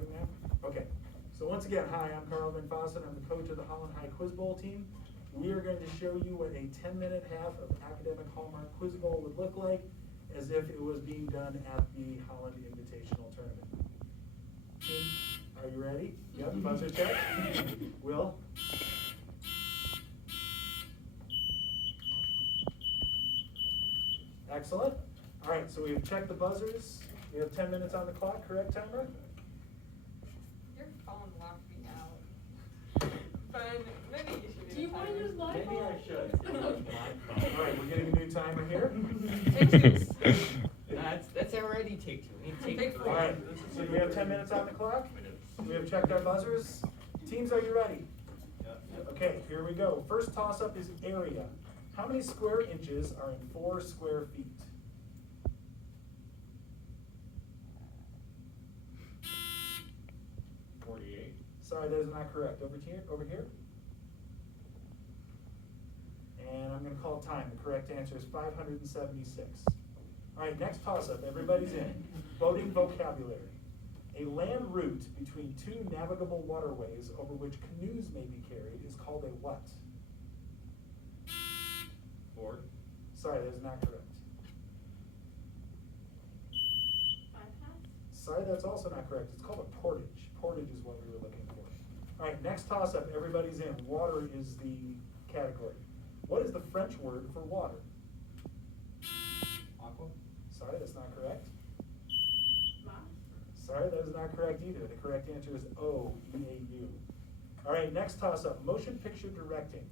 starting now? Okay. So once again, hi, I'm Carl Van Fossen. I'm the coach of the Holland High Quiz Bowl team. We are going to show you what a 10-minute half of academic Hallmark Quiz Bowl would look like as if it was being done at the Holland Invitational Tournament. Team, are you ready? Yep, buzzer check. Will? Excellent. All right, so we've checked the buzzers. We have 10 minutes on the clock, correct, timer? Your phone locked me out. But maybe you should Do you want to use my phone? Maybe I should. All right, we're getting a new timer here. Take two. That's already take two. We need take Take three. All right, so we have 10 minutes on the clock. We have checked our buzzers. Teams, are you ready? Okay, here we go. First toss-up is area. How many square inches are in 4 square feet? 48. Sorry, that is not correct. Over here. And I'm going to call time. The correct answer is 576. All right, next toss-up. Everybody's in. Boating vocabulary. A land route between 2 navigable waterways over which canoes may be carried is called a what? Ford. Sorry, that is not correct. Bypass? Sorry, that's also not correct. It's called a portage. Portage is what we were looking for. All right, next toss-up. Everybody's in. Water is the category. What is the French word for water? Aqua. Sorry, that's not correct. Mas? Sorry, that is not correct either. The correct answer is O-E-A-U. All right, next toss-up. Motion picture directing.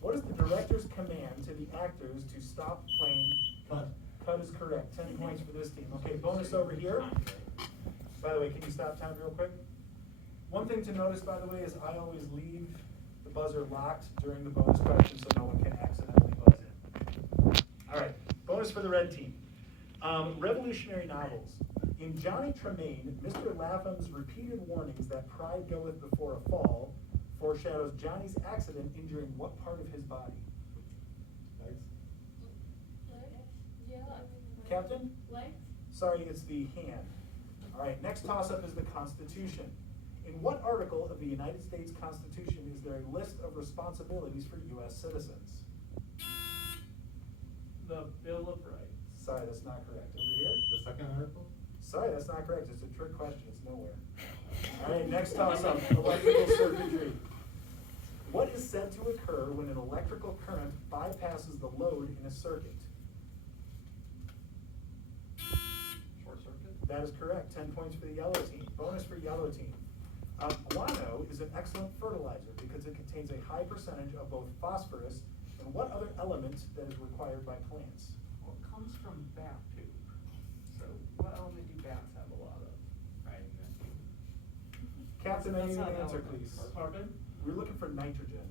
What is the director's command to the actors to stop playing? Cut. Cut is correct. 10 points for this team. Okay, bonus over here. By the way, can you stop time real quick? One thing to notice, by the way, is I always leave the buzzer locked during the bonus question so no one can accidentally buzz in. All right, bonus for the red team. Revolutionary novels. In Johnny Tremaine, Mr. Lapham's repeated warnings that pride goeth before a fall foreshadows Johnny's accident injuring what part of his body? Legs? Yeah. Captain? Legs? Sorry, it's the hand. All right, next toss-up is the Constitution. In what article of the United States Constitution is there a list of responsibilities for U.S. citizens? The Bill of Rights. Sorry, that's not correct. Over here? The second article. Sorry, that's not correct. It's a trick question. It's nowhere. All right, next toss-up, electrical circuitry. What is said to occur when an electrical current bypasses the load in a circuit? Short circuit. That is correct. 10 points for the yellow team. Bonus for yellow team. Guano is an excellent fertilizer because it contains a high percentage of both phosphorus and what other element that is required by plants? Well, it comes from bat poop. So what element do bats have a lot of? Right. Captain, I need an That's not answer, element. please. Carbon. We're looking for nitrogen.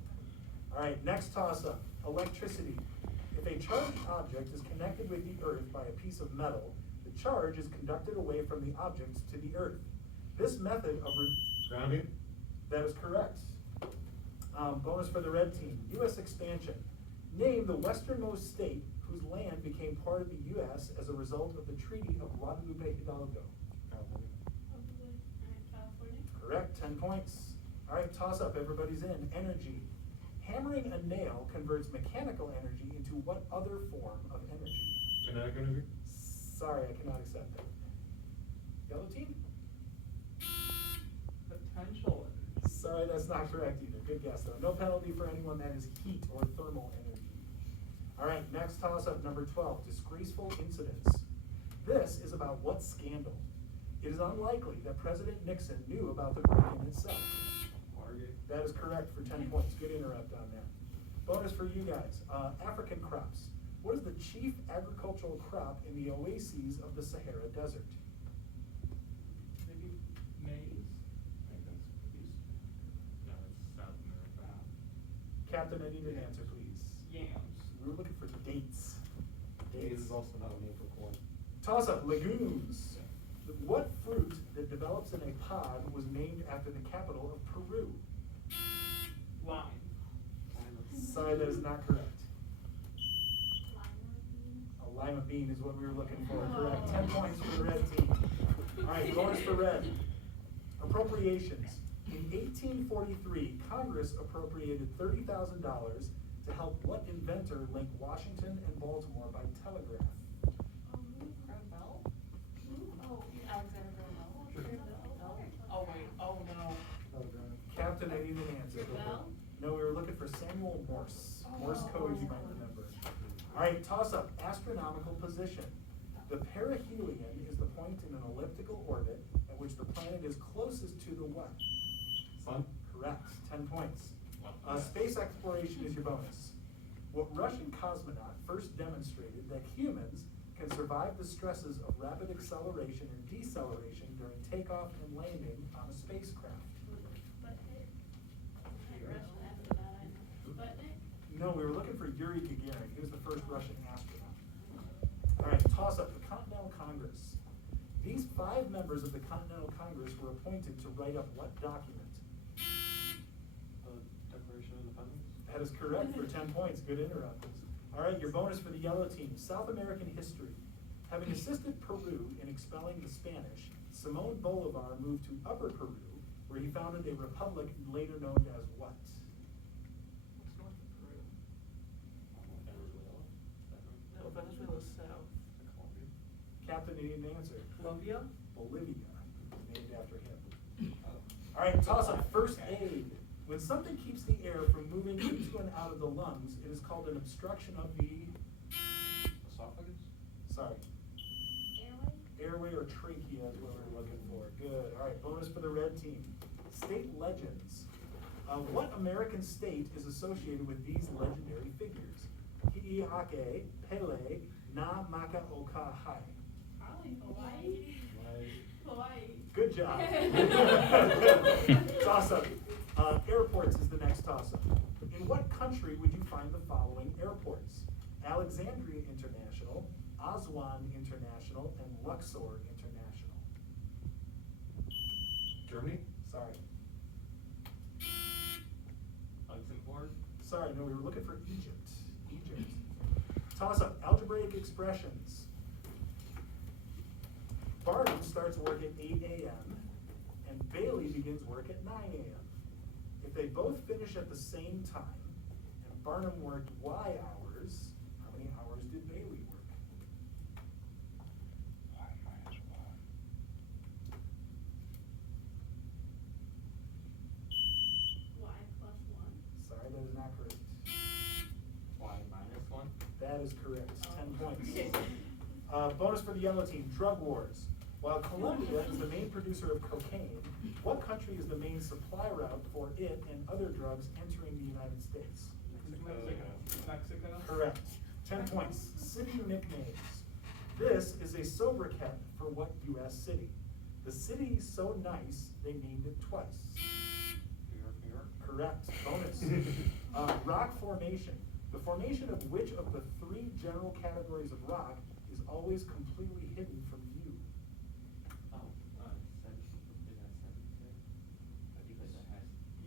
All right, next toss-up, electricity. If a charged object is connected with the earth by a piece of metal, the charge is conducted away from the object to the earth. This method of Grounding. that is correct. Bonus for the red team. U.S. expansion. Name the westernmost state whose land became part of the U.S. as a result of the Treaty of Guadalupe Hidalgo. California. Probably. Alright, California? Correct, 10 points. All right, toss up, everybody's in. Energy. Hammering a nail converts mechanical energy into what other form of energy? Kinetic energy. Sorry, I cannot accept that. Yellow team? Potential energy. Sorry, that's not correct either. Good guess though. No penalty for anyone that is heat or thermal energy. All right, next toss up, number 12, disgraceful incidents. This is about what scandal? It is unlikely that President Nixon knew about the break-in itself. Watergate. That is correct for 10 points. Good interrupt on that. Bonus for you guys. African crops. What is the chief agricultural crop in the oases of the Sahara Desert? Maybe maize. I think that's east. No, it's South America. Captain, I need an answer, please. Yams. We were looking for dates. Maize is also not a name for corn. Toss up, legumes. What fruit that develops in a pod was named after the capital of Peru? Lime. Sorry, that is not correct. Lima beans? A lima bean is what we were looking for, correct. 10 points for the red team. All right, bonus for red. Appropriations. In 1843, Congress appropriated $30,000 to help what inventor link Washington and Baltimore by telegraph? Graham Bell? Oh, Alexander Graham Bell? Oh, wait, oh, no. Captain, I need an answer. Bell? No, we were looking for Samuel Morse. Morse code, you might remember. All right, toss up, astronomical position. The perihelion is the point in an elliptical orbit at which the planet is closest to the what? Sun? Correct, 10 points. Space exploration is your bonus. What Russian cosmonaut first demonstrated that humans can survive the stresses of rapid acceleration and deceleration during takeoff and landing on a spacecraft? Sputnik. Hey, Russian after that, I know. Sputnik? No, we were looking for Yuri Gagarin. He was the first Russian astronaut. All right, toss up, the Continental Congress. These 5 members of the Continental Congress were appointed to write up what document? The Declaration of Independence? That is correct for 10 points. Good interrupt. All right, your bonus for the yellow team. South American history. Having assisted Peru in expelling the Spanish, Simón Bolívar moved to Upper Peru, where he founded a republic later known as what? What's north of Peru? Venezuela? No, Venezuela's south. Colombia? Captain, you need an answer. Colombia? Bolivia, named after him. All right, toss up, first aid. When something keeps the air from moving into and out of the lungs, it is called an obstruction of the, Esophagus? sorry, Airway? airway or trachea is what we're looking for. Good. All right, bonus for the red team. State legends. What American state is associated with these legendary figures? Hi'iake, Pele, Na Maka Oka Hai. Probably Hawaii. Hawaii. Good job. Toss up. Airports is the next toss up. In what country would you find the following airports? Alexandria International, Aswan International, and Luxor International. Germany? Sorry. Luxembourg? Sorry, no, we were looking for Egypt. Egypt. Toss up. Algebraic expressions. Barnum starts work at 8 a.m. and Bailey begins work at 9 a.m. If they both finish at the same time and Barnum worked Y hours, how many hours did Bailey work? Y plus 1. Sorry, that is not correct. Y minus 1? That is correct. 10 Oh. points. Bonus for the yellow team, drug wars. While Colombia is the main producer of cocaine, what country is the main supply route for it and other drugs entering the United States? Mexico? Correct. 10 points. City nicknames. This is a sobriquet for what U.S. city? The city's so nice, they named it twice. New York, New York? Correct. Bonus. Rock formation. The formation of which of the 3 general categories of rock is always completely hidden from view? Oh,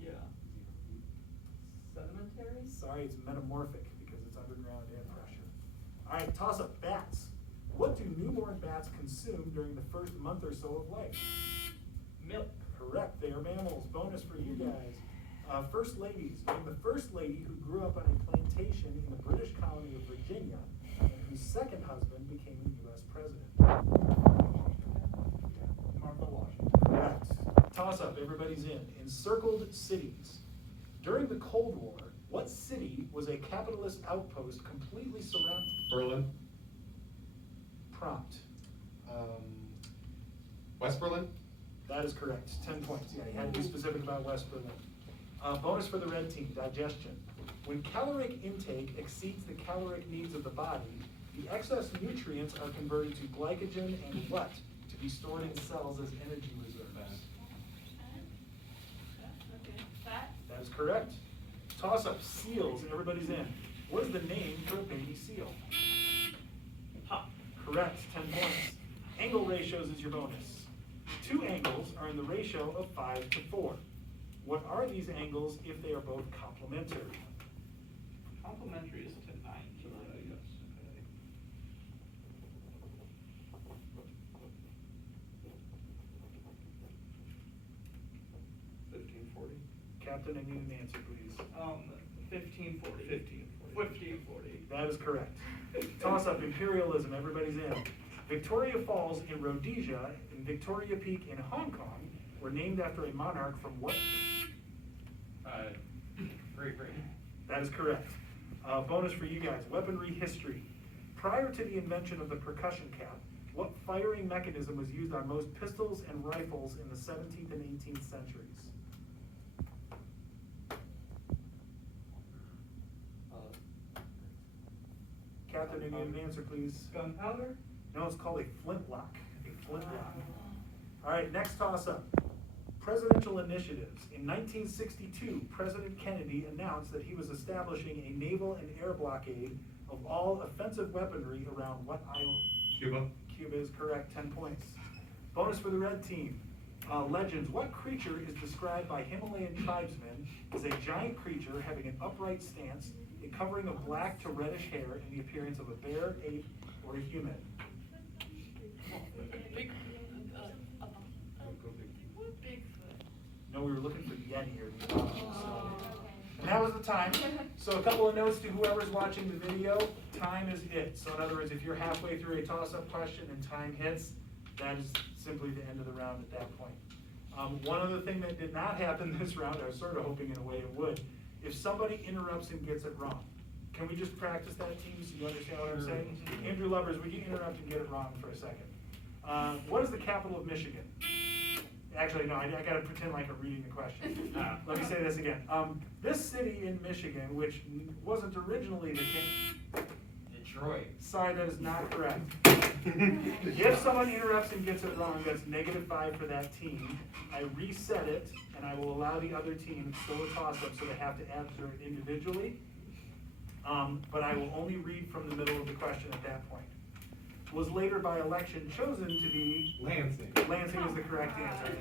Yeah. 0 feet. Sedimentary? Sorry, it's metamorphic because it's underground and pressure. All right, toss up bats. What do newborn bats consume during the first month or so of life? Milk. Correct, they are mammals. Bonus for you guys. First ladies. Name the first lady who grew up on a plantation in the British colony of Virginia and whose second husband became the U.S. president. Martha Washington. Correct. Toss up, everybody's in. Encircled cities. During the Cold War, what city was a capitalist outpost completely surrounded? Berlin? Prompt. West Berlin? That is correct. 10 points. Yeah, you had to be specific about West Berlin. Bonus for the red team, digestion. When caloric intake exceeds the caloric needs of the body, the excess nutrients are converted to glycogen and what? To be stored in cells as energy reserves. Okay. Fat? That is correct. Toss up, seals, everybody's in. What is the name for a baby seal? Ha. Correct, 10 points. Angle ratios is your bonus. 2 angles are in the ratio of 5 to 4. What are these angles if they are both complementary? Complementary is to 90, I guess. Okay. Captain, I need an answer, please. 1540. 1540. 1540. That is correct. Toss up, imperialism, everybody's in. Victoria Falls in Rhodesia and Victoria Peak in Hong Kong were named after a monarch from what? Great Britain. That is correct. Bonus for you guys, weaponry history. Prior to the invention of the percussion cap, what firing mechanism was used on most pistols and rifles in the 17th and 18th centuries? Captain, I need an answer, please. Gunpowder? No, it's called a flintlock. A flintlock. All right, next toss-up. Presidential initiatives. In 1962, President Kennedy announced that he was establishing a naval and air blockade of all offensive weaponry around what island? Cuba. Cuba is correct, 10 points. Bonus for the red team. Legends. What creature is described by Himalayan tribesmen as a giant creature having an upright stance, a covering of black to reddish hair, and the appearance of a bear, ape, or a human? Bigfoot. No, we were looking for Yeti or so. And that was the time. So a couple of notes to whoever's watching the video, time is it. So in other words, if you're halfway through a toss-up question and time hits, that is simply the end of the round at that point. One other thing that did not happen this round, I was sort of hoping in a way it would, if somebody interrupts and gets it wrong, can we just practice that, team, so you understand what I'm saying? Andrew Lubbers, would you interrupt and get it wrong for a second? What is the capital of Michigan? Actually, no, I gotta pretend like I'm reading the question. Let me say this again. This city in Michigan, which wasn't originally the case. Detroit. Sorry, that is not correct. If someone interrupts and gets it wrong, that's -5 for that team. I reset it, and I will allow the other team still a toss-up, so they have to answer it individually. But I will only read from the middle of the question at that point. Was later by election chosen to be? Lansing. Lansing is the correct answer.